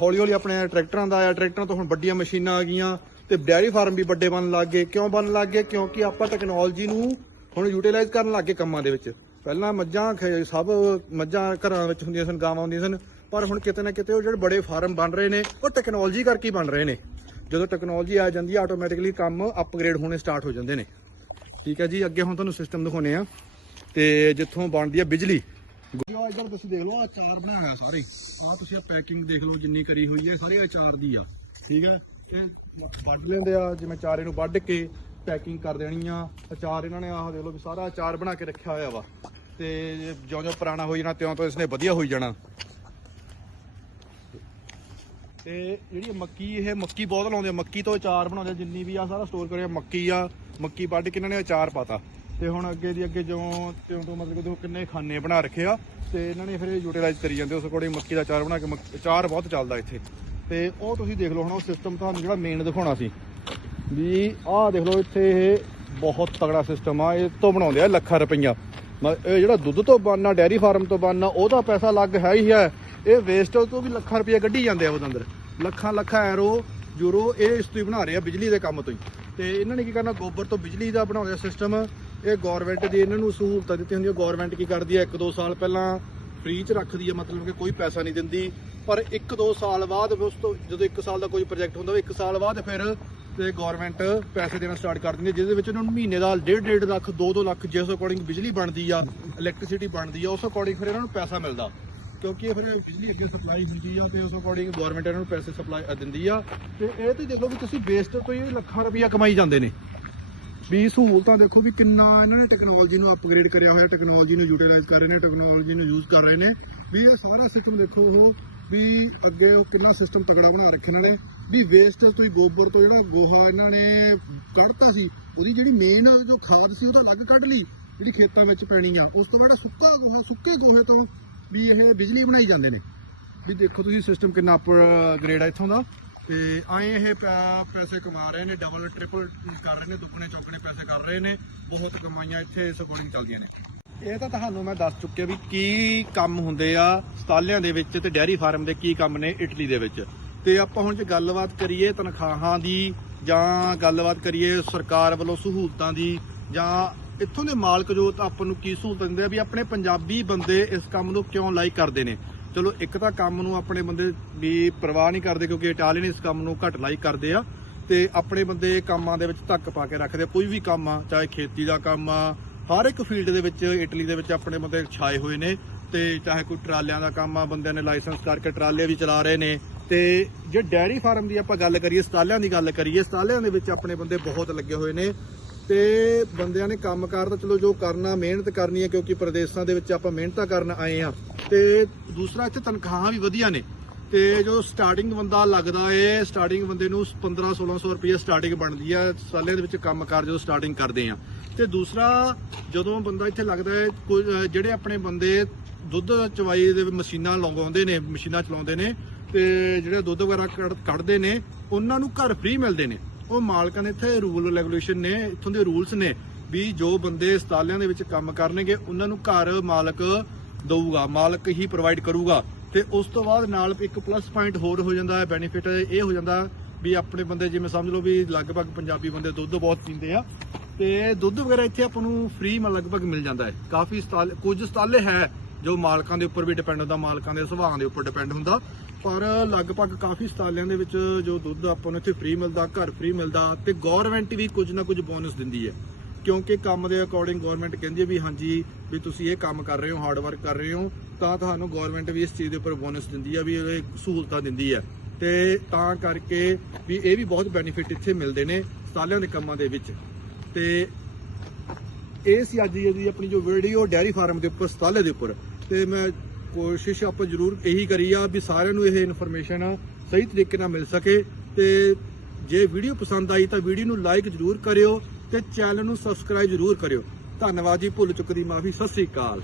ਹੌਲੀ ਹੌਲੀ ਆਪਣੇ ਟਰੈਕਟਰਾਂ ਦਾ ਆਇਆ, ਟਰੈਕਟਰਾਂ ਤੋਂ ਹੁਣ ਵੱਡੀਆਂ ਮਸ਼ੀਨਾਂ ਆ ਗਈਆਂ ਤੇ ਡੈਰੀ ਫਾਰਮ ਵੀ ਵੱਡੇ ਬਣਨ ਲੱਗ ਗਏ। ਕਿਉਂ ਬਣਨ ਲੱਗ ਗਏ? ਕਿਉਂਕਿ ਆਪਾਂ ਟੈਕਨੋਲੋਜੀ ਨੂੰ ਹੁਣ ਯੂਟਿਲਾਈਜ਼ ਕਰਨ ਲੱਗ ਗਏ ਕੰਮਾਂ ਦੇ ਵਿੱਚ। ਪਹਿਲਾਂ ਮੱਝਾਂ ਸਭ ਮੱਝਾਂ ਘਰਾਂ ਵਿੱਚ ਹੁੰਦੀਆਂ ਸਨ, ਗਾਵਾਂ ਹੁੰਦੀਆਂ ਸਨ, ਪਰ ਹੁਣ ਕਿਤੇ ਨਾ ਕਿਤੇ ਉਹ ਜਿਹੜੇ ਬੜੇ ਫਾਰਮ ਬਣ ਰਹੇ ਨੇ, ਉਹ ਟੈਕਨੋਲੋਜੀ ਕਰਕੇ ਬਣ ਰਹੇ ਨੇ। ਜਦੋਂ ਟੈਕਨੋਲੋਜੀ ਆ ਜਾਂਦੀ ਹੈ ਆਟੋਮੈਟਿਕਲੀ ਕੰਮ ਅਪਗ੍ਰੇਡ ਹੋਣੇ ਸਟਾਰਟ ਹੋ ਜਾਂਦੇ ਨੇ। ਠੀਕ ਹੈ ਜੀ, ਅੱਗੇ ਹੁਣ ਤੁਹਾਨੂੰ ਸਿਸਟਮ ਦਿਖਾਉਨੇ ਆ ਤੇ ਜਿੱਥੋਂ ਬਣਦੀ ਆ ਬਿਜਲੀ। ਜੋ ਇੱਧਰ ਤੁਸੀਂ ਦੇਖ ਲਓ ਆ ਬਣਾਇਆ ਹੋਇਆ ਸਾਰੇ। ਆ ਤੁਸੀਂ ਆ ਪੈਕਿੰਗ ਦੇਖ ਲਓ, ਜਿੰਨੀ ਕਰੀ ਹੋਈ ਹੈ ਸਾਰੀ ਇਹ ਦੀ ਆ। ਠੀਕ ਹੈ ਵੱਢ ਲੈਂਦੇ ਆ, ਜਿਵੇਂ ਚਾਰੇ ਨੂੰ ਵੱਢ ਕੇ ਪੈਕਿੰਗ ਕਰ ਦੇਣੀ ਆ। ਅਚਾਰ ਇਹਨਾਂ ਨੇ ਆਹ ਦੇਖ ਲਓ ਵੀ ਸਾਰਾ ਅਚਾਰ ਬਣਾ ਕੇ ਰੱਖਿਆ ਹੋਇਆ ਵਾ। ਤੇ ਜਿਉਂ ਜਿਉਂ ਪੁਰਾਣਾ ਹੋਈ ਜਾਣਾ ਤਿਉਂ ਤੋਂ ਇਸਨੇ ਵਧੀਆ ਹੋਈ ਜਾਣਾ। ਤੇ ਜਿਹੜੀ ਮੱਕੀ, ਇਹ ਮੱਕੀ ਬਹੁਤ ਲਾਉਂਦੇ ਆ। ਮੱਕੀ ਤੋਂ ਅਚਾਰ ਬਣਾਉਂਦੇ ਜਿੰਨੀ ਵੀ ਆ ਸਾਰਾ ਸਟੋਰ ਕਰਿਆ, ਮੱਕੀ ਆ। ਮੱਕੀ ਵੱਢ ਕੇ ਇਹਨਾਂ ਨੇ ਅਚਾਰ ਪਾਤਾ। ਤੇ ਹੁਣ ਅੱਗੇ ਦੀ ਅੱਗੇ ਜਿਉਂ ਤਿਉਂ ਤੋਂ ਮਤਲਬ ਕਿ ਦੇਖੋ ਕਿੰਨੇ ਖਾਨੇ ਬਣਾ ਰੱਖੇ ਆ ਤੇ ਇਹਨਾਂ ਨੇ ਫਿਰ ਯੂਟਿਲਾਈਜ਼ ਕਰੀ ਜਾਂਦੇ ਉਸ ਅਕੋਰਡਿੰਗ ਮੱਕੀ ਦਾ ਚਾਰ ਬਣਾ ਕੇ ਮੱਕ- ਅਚਾਰ ਬਹੁਤ ਚੱਲਦਾ ਇੱਥੇ। ਤੇ ਉਹ ਤੁਸੀਂ ਦੇਖ ਲਓ ਹੁਣ ਉਹ ਸਿਸਟਮ ਤੁਹਾਨੂੰ ਜਿਹੜਾ ਮੇਨ ਦਿਖਾਉਣਾ ਸੀ। ਵੀ ਆਹ ਦੇਖ ਲਓ ਇੱਥੇ ਇਹ ਬਹੁਤ ਤਗੜਾ ਸਿਸਟਮ ਆ। ਇਹ ਤੋਂ ਬਣਾਉਂਦੇ ਆ ਲੱਖਾਂ ਰੁਪਈਆ। ਮ- ਇਹ ਜਿਹੜਾ ਦੁੱਧ ਤੋਂ ਬਣਨਾ ਡੈਰੀ ਫਾਰਮ ਤੋਂ ਬਣਨਾ, ਉਹਦਾ ਪੈਸਾ ਲੱਗ ਹੈ ਹੀ ਹੈ। ਇਹ ਵੇਸਟ ਤੋਂ ਵੀ ਲੱਖਾਂ ਰੁਪਈਆ ਕੱਢੀ ਜਾਂਦੇ ਆ ਉਹਦੇ ਅੰਦਰ। ਲੱਖਾਂ ਲੱਖਾਂ ਐਰੋ ਯੂਰੋ ਇਹ ਇਸ ਤੋਂ ਹੀ ਬਣਾ ਰਹੇ ਆ ਬਿਜਲੀ ਦੇ ਕੰਮ ਤੋਂ ਹੀ। ਤੇ ਇਹਨਾਂ ਨੇ ਕੀ ਕਰਨਾ, ਗੋਬਰ ਤੋਂ ਬਿਜਲੀ ਦਾ ਬਣਾਉਂਦੇ ਸਿਸਟਮ ਇਹ ਗਵਰਨਮੈਂਟ ਦੀ ਇਹਨਾਂ ਨੂੰ ਸਹੂਲਤਾਂ ਦਿੱਤੀਆਂ ਹੁੰਦੀਆਂ। ਗਵਰਨਮੈਂਟ ਕੀ ਕਰਦੀ ਹੈ? ਇੱਕ ਦੋ ਸਾਲ ਪਹਿਲਾਂ ਫ੍ਰੀ ਚ ਰੱਖਦੀ ਹੈ, ਮਤਲਬ ਕਿ ਕੋਈ ਪੈਸਾ ਨਹੀਂ ਦਿੰਦੀ। ਪਰ ਇੱਕ ਦੋ ਸਾਲ ਬਾਅਦ ਉਸ ਤੋਂ ਜਦੋਂ ਇੱਕ ਸਾਲ ਦਾ ਕੋਈ ਪ੍ਰੋਜੈਕਟ ਹੁੰਦਾ ਉਹ ਇੱਕ ਸਾਲ ਬਾਅਦ ਫਿਰ ਤੇ ਗਵਰਨਮੈਂਟ ਪੈਸੇ ਦੇਣਾ ਸਟਾਰਟ ਕਰ ਦਿੰਦੀ ਹੈ, ਜਿਹਦੇ ਵਿੱਚ ਉਹਨਾਂ ਨੂੰ ਮਹੀਨੇ ਦਾ 1.5 1.5 ਲੱਖ 2-2 ਲੱਖ ਜਿਸ ਅਕੋਰਡਿੰਗ ਬਿਜਲੀ ਬਣਦੀ ਆ ਇਲੈਕਟ੍ਰਿਸਿਟੀ ਬਣਦੀ ਆ, ਉਸ ਅਕੋਰਡਿੰਗ ਫਿਰ ਇਹਨਾਂ ਨੂੰ ਪੈਸਾ ਮਿਲਦਾ। ਕਿਉਂਕਿ ਇਹ ਫਿਰ ਬਿਜਲੀ ਅੱਗੇ ਸਪਲਾਈ ਹੁੰਦੀ ਆ ਤੇ ਉਸ ਅਕੋਰਡਿੰਗ ਗਵਰਨਮੈਂਟ ਇਹਨਾਂ ਨੂੰ ਪੈਸੇ ਸਪਲਾਈ ਦਿੰਦੀ ਆ। ਤੇ ਇਹ ਤੇ ਦੇਖੋ ਵੀ ਤੁਸੀਂ ਵੇਸਟ ਤੋਂ ਹੀ ਲੱਖਾਂ ਰੁਪਈਆ ਕਮਾਈ ਜਾਂਦੇ ਨੇ। ਵੀ ਸਹੂਲਤਾਂ ਦੇਖੋ ਵੀ ਕਿੰਨਾ ਇਹਨਾਂ ਨੇ ਟੈਕਨੋਲੋਜੀ ਨੂੰ ਅਪਗ੍ਰੇਡ ਕਰਿਆ ਹੋਇਆ ਟੈਕਨੋਲੋਜੀ ਨੂੰ ਯੂਟਿਲਾਈਜ਼ ਕਰ ਰਹੇ ਨੇ ਟੈਕਨੋਲੋਜੀ ਨੂੰ ਯੂਜ਼ ਕਰ ਰਹੇ ਨੇ, ਵੀ ਇਹ ਸਾਰਾ ਸਿਸਟਮ ਦੇਖੋ ਉਹ, ਵੀ ਅੱਗੇ ਉਹ ਕਿੰਨਾ ਸਿਸਟਮ ਤਕੜਾ ਬਣਾ ਰੱਖਿਆ ਇਹਨਾਂ ਨੇ, ਵੀ ਵੇਸਟ ਤੋਂ ਹੀ ਗੋਬਰ ਤੋਂ ਜਿਹੜਾ ਗੋਹਾ ਇਹਨਾਂ ਨੇ ਕੱਢਤਾ ਸੀ, ਉਹਦੀ ਜਿਹੜੀ ਮੇਨ ਜੋ ਖਾਦ ਸੀ ਉਹ ਤਾਂ ਅਲੱਗ ਕੱਢ ਲਈ, ਜਿਹੜੀ ਖੇਤਾਂ ਵਿੱਚ ਪੈਣੀ ਆ। ਉਸ ਤੋਂ ਬਾਅਦ ਸੁੱਕਾ ਗੋਹਾ, ਸੁੱਕੇ ਗੋਹੇ ਤੋਂ ਵੀ ਇਹ ਬਿਜਲੀ ਬਣਾਈ ਜਾਂਦੇ ਨੇ। ਵੀ ਦੇਖੋ ਤੁਸੀਂ ਸਿਸਟਮ ਕਿੰਨਾ ਅਪਗ੍ਰੇਡ ਆ ਇੱਥੋਂ ਦਾ। ਤੇ ਆਏ ਇਹ ਪੈਸੇ ਕਮਾ ਰਹੇ ਨੇ ਡਬਲ ਟ੍ਰਿਪਲ ਕਰ ਰਹੇ ਨੇ, ਦੁੱਗਣੇ ਚੌਗਣੇ ਪੈਸੇ ਕਰ ਰਹੇ ਨੇ, ਬਹੁਤ ਕਮਾਈਆਂ ਇੱਥੇ ਇਸ ਚੱਲਦੀਆਂ ਨੇ। ਇਹ ਤਾਂ ਤੁਹਾਨੂੰ ਮੈਂ ਦੱਸ ਚੁੱਕਿਆ ਵੀ ਕੀ ਕੰਮ ਹੁੰਦੇ ਆ ਸਤਾਲਿਆਂ ਦੇ ਵਿੱਚ ਤੇ ਡੈਰੀ ਫਾਰਮ ਦੇ ਕੀ ਕੰਮ ਨੇ ਇਟਲੀ ਦੇ ਵਿੱਚ। ਤੇ ਆਪਾਂ ਹੁਣ ਜੇ ਗੱਲਬਾਤ ਕਰੀਏ ਤਨਖਾਹਾਂ ਦੀ ਜਾਂ ਗੱਲਬਾਤ ਕਰੀਏ ਸਰਕਾਰ ਵੱਲੋਂ ਸਹੂਲਤਾਂ ਦੀ ਜਾਂ ਇੱਥੋਂ ਦੇ ਮਾਲਕ ਜੋ ਆਪਾਂ ਨੂੰ ਕੀ ਸਹੂਲਤ ਦਿੰਦੇ ਆ ਵੀ ਆਪਣੇ ਪੰਜਾਬੀ ਬੰਦੇ ਇਸ ਕੰਮ ਨੂੰ ਕਿਉਂ ਲਾਈਕ ਕਰਦੇ ਨੇ। ਚਲੋ ਇੱਕ ਤਾਂ ਕੰਮ ਨੂੰ ਆਪਣੇ ਬੰਦੇ ਵੀ ਪਰਵਾਹ ਨਹੀਂ ਕਰਦੇ ਕਿਉਂਕਿ ਇਟਾਲੀਅਨ ਇਸ ਕੰਮ ਨੂੰ ਘੱਟ ਲਾਈਕ ਕਰਦੇ ਆ ਤੇ ਆਪਣੇ ਬੰਦੇ ਕੰਮਾਂ ਦੇ ਵਿੱਚ ਧੱਕ ਪਾ ਕੇ ਰੱਖਦੇ ਕੋਈ ਵੀ ਕੰਮ ਆ, ਚਾਹੇ ਖੇਤੀ ਦਾ ਕੰਮ ਆ, ਹਰ ਇੱਕ ਫੀਲਡ ਦੇ ਵਿੱਚ ਇਟਲੀ ਦੇ ਵਿੱਚ ਆਪਣੇ ਬੰਦੇ ਛਾਏ ਹੋਏ ਨੇ ਤੇ ਚਾਹੇ ਕੋਈ ਟਰਾਲਿਆਂ ਦਾ ਕੰਮ ਆ, ਬੰਦਿਆਂ ਨੇ ਲਾਇਸੈਂਸ ਕਰਕੇ ਟਰਾਲੇ ਵੀ ਚਲਾ ਰਹੇ ਨੇ ਤੇ ਜੇ ਡੈਰੀ ਫਾਰਮ ਦੀ ਆਪਾਂ ਗੱਲ ਕਰੀਏ ਸਟਾਲਿਆਂ ਦੀ ਗੱਲ ਕਰੀਏ ਸਟਾਲਿਆਂ ਦੇ ਵਿੱਚ ਆਪਣੇ ਬੰਦੇ ਬਹੁਤ ਲੱਗੇ ਹੋਏ ਨੇ ਤੇ ਬੰਦਿਆਂ ਨੇ ਕੰਮਕਾਰ ਤਾਂ ਚਲੋ ਜੋ ਕਰਨਾ ਮਿਹਨਤ ਕਰਨੀ ਹੈ ਕਿਉਂਕਿ ਪ੍ਰਦੇਸ਼ਾਂ ਦੇ ਵਿੱਚ ਆਪਾਂ ਮਿਹਨਤਾਂ ਕਰਨ ਆਏ ਆ ਤੇ ਦੂਸਰਾ ਇੱਥੇ ਤਨਖਾਹਾਂ ਵੀ ਵਧੀਆ ਨੇ। ਤੇ ਜੋ ਸਟਾਰਟਿੰਗ ਬੰਦਾ ਲੱਗਦਾ ਏ ਸਟਾਰਟਿੰਗ ਬੰਦੇ ਨੂੰ 15 1600 ਰੁਪਏ ਸਟਾਰਟਿੰਗ ਬਣਦੀ ਆ ਸਾਲਿਆਂ ਦੇ ਵਿੱਚ ਕੰਮਕਾਰ ਜਦੋਂ ਸਟਾਰਟਿੰਗ ਕਰਦੇ ਆ ਤੇ ਦੂਸਰਾ ਜਦੋਂ ਬੰਦਾ ਇੱਥੇ ਲੱਗਦਾ ਹੈ ਕੋਈ, ਜਿਹੜੇ ਆਪਣੇ ਬੰਦੇ ਦੁੱਧ ਚਵਾਈ ਦੇ ਮਸ਼ੀਨਾਂ ਲਗਾਉਂਦੇ ਨੇ ਮਸ਼ੀਨਾਂ ਚਲਾਉਂਦੇ ਨੇ ਤੇ ਜਿਹੜੇ ਦੁੱਧ ਵਗੈਰਾ ਕੱਢ- ਕੱਢਦੇ ਨੇ ਉਹਨਾਂ ਨੂੰ ਘਰ ਫ੍ਰੀ ਮਿਲਦੇ ਨੇ। ਉਹ ਮਾਲਕਾਂ ਦੇ ਇੱਥੇ ਰੂਲ ਰੈਗੂਲੇਸ਼ਨ ਨੇ, ਇੱਥੋਂ ਦੇ ਰੂਲਸ ਨੇ ਵੀ ਜੋ ਬੰਦੇ ਸਟਾਲਿਆਂ ਦੇ ਵਿੱਚ ਕੰਮ ਕਰਨਗੇ, ਉਹਨਾਂ ਨੂੰ ਘਰ ਮਾਲਕ ਦਊਗਾ, ਮਾਲਕ ਹੀ ਪ੍ਰੋਵਾਈਡ ਕਰੂਗਾ। ਤੇ ਉਸ ਤੋਂ ਬਾਅਦ ਨਾਲ ਇੱਕ ਪਲੱਸ ਪੁਆਇੰਟ ਹੋਰ ਹੋ ਜਾਂਦਾ ਹੈ ਬੈਨੀਫਿਟ ਇਹ ਹੋ ਜਾਂਦਾ ਵੀ ਆਪਣੇ ਬੰਦੇ, ਜਿਵੇਂ ਸਮਝ ਲਓ ਵੀ ਲਗਭਗ ਪੰਜਾਬੀ ਬੰਦੇ ਦੁੱਧ ਬਹੁਤ ਪੀਂਦੇ ਆ, ਤੇ ਦੁੱਧ ਵਗੈਰਾ ਇੱਥੇ ਆਪਾਂ ਨੂੰ ਫ੍ਰੀ ਮ ਲਗਭਗ ਮਿਲ ਜਾਂਦਾ ਹੈ। ਕਾਫੀ ਕੁਝ ਸਟਾਲੇ ਹੈ ਜੋ ਮਾਲਕਾਂ ਦੇ ਉੱਪਰ ਵੀ ਡਿਪੈਂਡ ਹੁੰਦਾ, ਮਾਲਕਾਂ ਦੇ ਸੁਭਾਅ ਦੇ ਉੱਪਰ ਡਿਪੈਂਡ ਹੁੰਦਾ। ਪਰ ਲਗਭਗ ਕਾਫੀ ਸਟਾਲਿਆਂ ਦੇ ਵਿੱਚ ਜੋ ਦੁੱਧ ਆਪਾਂ ਨੂੰ ਇੱਥੇ ਫ੍ਰੀ ਮਿਲਦਾ, ਘਰ ਫ੍ਰੀ ਮਿਲਦਾ ਤੇ ਗਵਰਨਮੈਂਟ ਵੀ ਕੁਝ ਨਾ ਕੁਝ ਬੋਨਸ ਦਿੰਦੀ ਹੈ। ਕਿਉਂਕਿ ਕੰਮ ਦੇ ਅਕੋਰਡਿੰਗ ਗਵਰਨਮੈਂਟ ਕਹਿੰਦੀ ਹੈ ਵੀ ਹਾਂਜੀ ਵੀ ਤੁਸੀਂ ਇਹ ਕੰਮ ਕਰ ਰਹੇ ਹੋ ਹਾਰਡ ਵਰਕ ਕਰ ਰਹੇ ਹੋ, ਤਾਂ ਤੁਹਾਨੂੰ ਗਵਰਨਮੈਂਟ ਵੀ ਇਸ ਚੀਜ਼ ਦੇ ਉੱਪਰ ਬੋਨਸ ਦਿੰਦੀ ਹੈ, ਵੀ ਇਹ ਸਹੂਲਤਾਂ ਦਿੰਦੀ ਹੈ। ਤੇ ਤਾਂ ਕਰਕੇ ਵੀ ਇਹ ਵੀ ਬਹੁਤ ਬੈਨੀਫਿਟ ਇੱਥੇ ਮਿਲਦੇ ਨੇ ਸਾਲਿਆਂ ਦੇ ਕੰਮਾਂ ਦੇ ਵਿੱਚ। ਤੇ ਇਹ ਸੀ ਅੱਜ ਦੀ ਆਪਣੀ ਜੋ ਵੀਡੀਓ ਡੈਰੀ ਫਾਰਮ ਦੇ ਉੱਪਰ ਸਤਾਲੇ ਦੇ ਉੱਪਰ। ਤੇ ਮੈਂ ਕੋਸ਼ਿਸ਼ ਆਪਾਂ ਜ਼ਰੂਰ ਇਹੀ ਕਰੀ ਆ ਵੀ ਸਾਰਿਆਂ ਨੂੰ ਇਹ ਇਨਫੋਰਮੇਸ਼ਨ ਸਹੀ ਤਰੀਕੇ ਨਾਲ ਮਿਲ ਸਕੇ ਤੇ ਜੇ ਵੀਡੀਓ ਪਸੰਦ ਆਈ ਤਾਂ ਵੀਡੀਓ ਨੂੰ ਲਾਈਕ ਜ਼ਰੂਰ ਕਰਿਓ ਤੇ ਚੈਨਲ ਨੂੰ ਸਬਸਕ੍ਰਾਈਬ ਜ਼ਰੂਰ ਕਰਿਓ। ਧੰਨਵਾਦ ਜੀ, ਭੁੱਲ ਚੁੱਕ ਦੀ ਮਾਫੀ, ਸਤਿ ਸ੍ਰੀ ਅਕਾਲ।